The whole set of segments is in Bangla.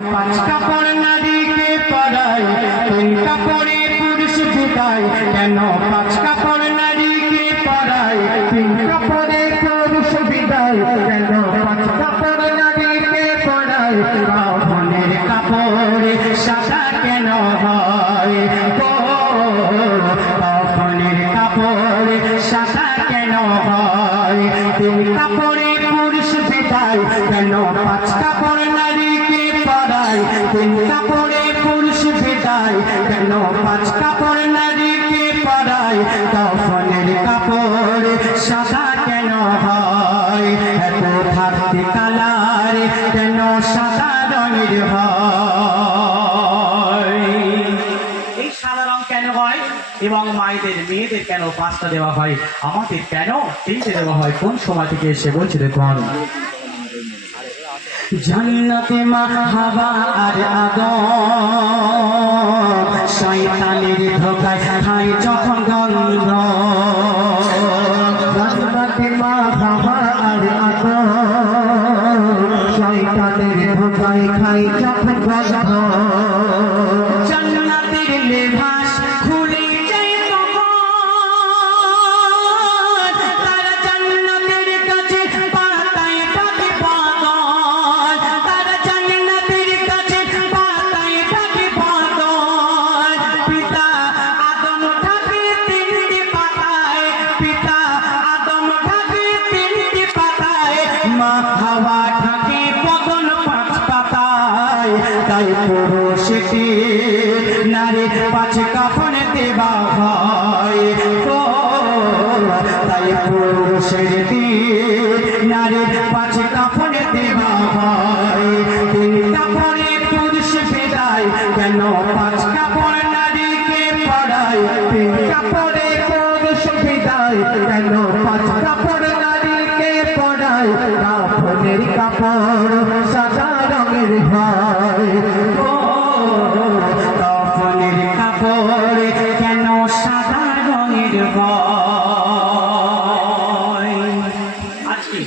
পাঁচ কাপড় নারীকে পরায়, তিন কাপড়ে পুরুষ বিদায়। কেন পাঁচ কাপড় নারীকে পরায়, তিন কাপড়ে পুরুষ বিদায়? কেন পাঁচ কাপড় নারীকে পরায়? কাফনের কাপড়ে সাদা কেন হয়? কাফনের কাপড়ে সাদা কেন হয়? তিন কাপড়ে পুরুষ বিদায়। কেন পাঁচ কাপড় নারীকে পরায়, তিন কাপড়ে পুরুষ বিদায়? কেন পাঁচ কাপড় নারীকে পরায়? কাফনের কাপড় সাদা কেন হয়? এত থাকতে কালার কেন সাদা রঙের হয়? এই সাদা রং কেন হয়? এবং মায়েদের মেয়েদের কেন পাঁচটা দেওয়া হয়, আমাদের কেন তিনটে দেওয়া হয়? কোন সময় থেকে এসে বলছে দেখুন। জান্নাতে মা হাওয়া আর আদম শয়তানের ধোঁকায় খায় যখন গন্ধ। জান্নাতে মা হাওয়া আর আদম শয়তানের ধোঁকায় খায় যখন গন্ধ। জান্নাতের লেবাস খুলে যায় তখন, তারা জান্নাতের কাছে পাতায় ডাকে পাগল। তারা জান্নাতের কাছে পাতায় ডাকে পাগল। পিতা আদম থাকে তিনটি পাতায়, পিতা আদম থাকে তিনটি পাতায়, মা হাওয়া থাকে বদন পাঁচ পাতায়। তাই পুরুষকে নারীর পাঁচ কাফনে দেওয়া হয়। তাই পুরুষের নারীর পাঁচ কাফনে দেওয়া হয়। তিন কাপড়ে পুরুষ বিদায়। কেন পাঁচ কাপড় নারীকে পরায়? তিন কাপড়ে পুরুষ বিদায়। কেন পাঁচ কাপড় নারীকে পরায়? কাফনের কাপড় সাদা রঙের হয়। কাফনের কাপড় কেন সাদা রঙের হয়? আজকে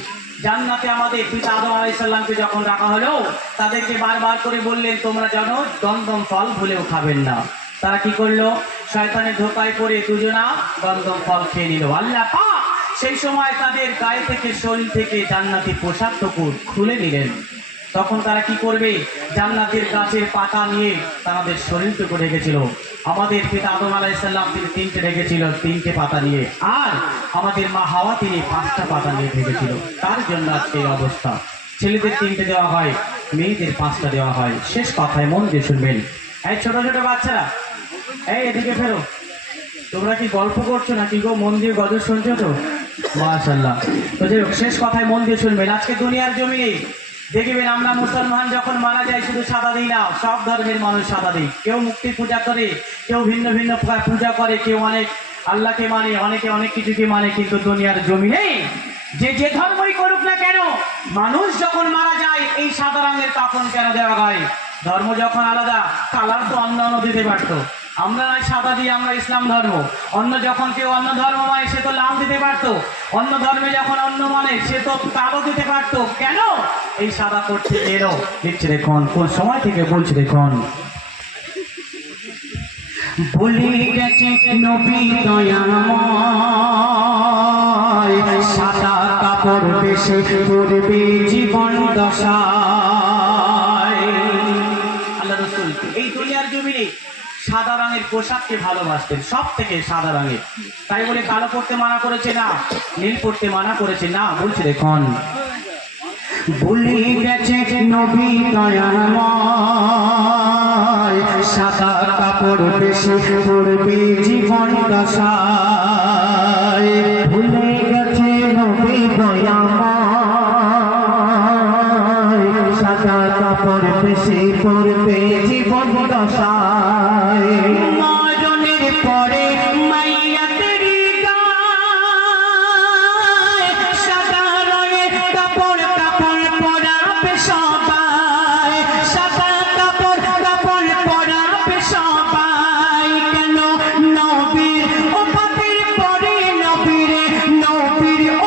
জান্নাতে আমাদের পিতা আদম আলাইহিস সালামকে যখন রাখা হলো, তাদেরকে বারবার করে বললেন তোমরা যেন দমদম ফল ভুলেও খাবেন না। তারা কি করলো? শয়তানের ধোঁকায় পড়ে দুজনা দমদম ফল খেয়ে নিল। আল্লাহ পাক সেই সময় তাদের গায়ে থেকে শরীর থেকে জান্নাতি পোশাক টুকুর খুলে নিলেন। তখন তারা কি করবে? জান্নাতের গাছের পাতা নিয়ে তাদের শরীরটুকু রেখেছিল। আমাদের পিতা আদম আলাইহিস সালাম তিনি তিনটে রেখেছিল, তিনটে পাতা নিয়ে। আর আমাদের মা হাওয়া তিনি পাঁচটা পাতা নিয়ে রেখেছিল। তার জন্য আজকে এই অবস্থা। ছেলেদের তিনটে দেওয়া হয়, মেয়েদের পাঁচটা দেওয়া হয়। শেষ কথায় মন দিয়ে শুনবেন। এই ছোট ছোট বাচ্চারা, এই এদিকে ফেরো। তোমরা কি গল্প করছো নাকি গো? মন দিয়ে গজল শুনছো তো? মাশাআল্লাহ। তো যাই হোক, শেষ কথায় মন দিয়ে শুনবেন। আজকে দুনিয়ার জমিনে দেখবেন আমরা মুসলমান যখন মারা যায় শুধু সাদা দিই না, সব ধর্মের মানুষ সাদা দিই। কেউ মুক্তি পূজা করে, কেউ ভিন্ন ভিন্ন পূজা করে, কেউ অনেক আল্লাহকে মানে, অনেকে অনেক কিছুকে মানে। কিন্তু দুনিয়ার জমিনে যে ধর্মই করুক না কেন, মানুষ যখন মারা যায় এই সাদা রঙের কাফন কেন দেওয়া হয়? ধর্ম যখন আলাদা, কালার তো অন্য অন্য দিতে পারতো। আমরা নয় সাদা দিয়ে আমরা ইসলাম ধর্ম, অন্য যখন কেউ অন্য ধর্ম মানে সে তো লাল দিতে পারতো। অন্য ধর্মে যখন অন্য মানে সে তো কালো দিতে পারতো। কেন এই সাদা করতে এলো? দেখছে দেখুন, কোন সময় থেকে বলছে দেখুন। বলে গেছে নবী দয়াময়, সাদা কাপড় বেশি পরবে জীবন দশায়। আল্লাহ রাসূল এই দুনিয়ার জমিনে সাদা রঙের পোশাককে ভালোবাসতেন, সব থেকে সাদা রঙের। তাই বলে কালো পড়তে মানা করেছে না, নীল পড়তে মানা করেছে না। বলছে দেখুন, বলে গেছে নবী দয়াময়, সাদা কাপড় বেশি পরবে জীবন দশায়। ভুলে গেছে নবী দয়াময়, সাদা কাপড় বেশি পরবে জীবন দশায়। মরণের পরে মাইয়াতের গায়ে সাদা রঙের কাপড় পরাবে সবাই, সাদা কাপড় পরাবে সবাই। কেন নবীর উপাতের পরে নবীর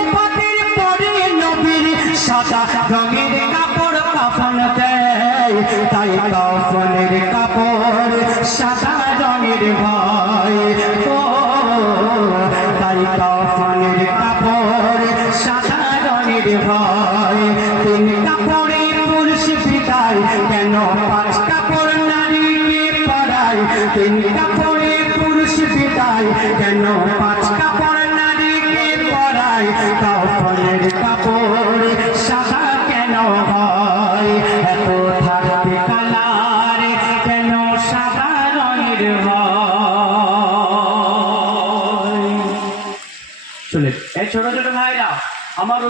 উপাতের পরে নবীর সাদা রঙের কাপড় কাফন দেয়। তাই কাফনের কাপড় সাদা রঙের ভাই ও তাই কাফনের কাপড় সাদা রঙের ভাই তিন কাপড়ে পুরুষ বিদায় কেন পাঁচ কাপড় নারীকে পরায় তিন কাপড়ে পুরুষ বিদায় কেন পাঁচ কাপড় নারীকে পরায় কাফনের কাপড় সাদা কেন হয় এত থাকতে কালার কেন সাদা রঙের হয় শুনে এই ছোট ছোট ভাইরা আমার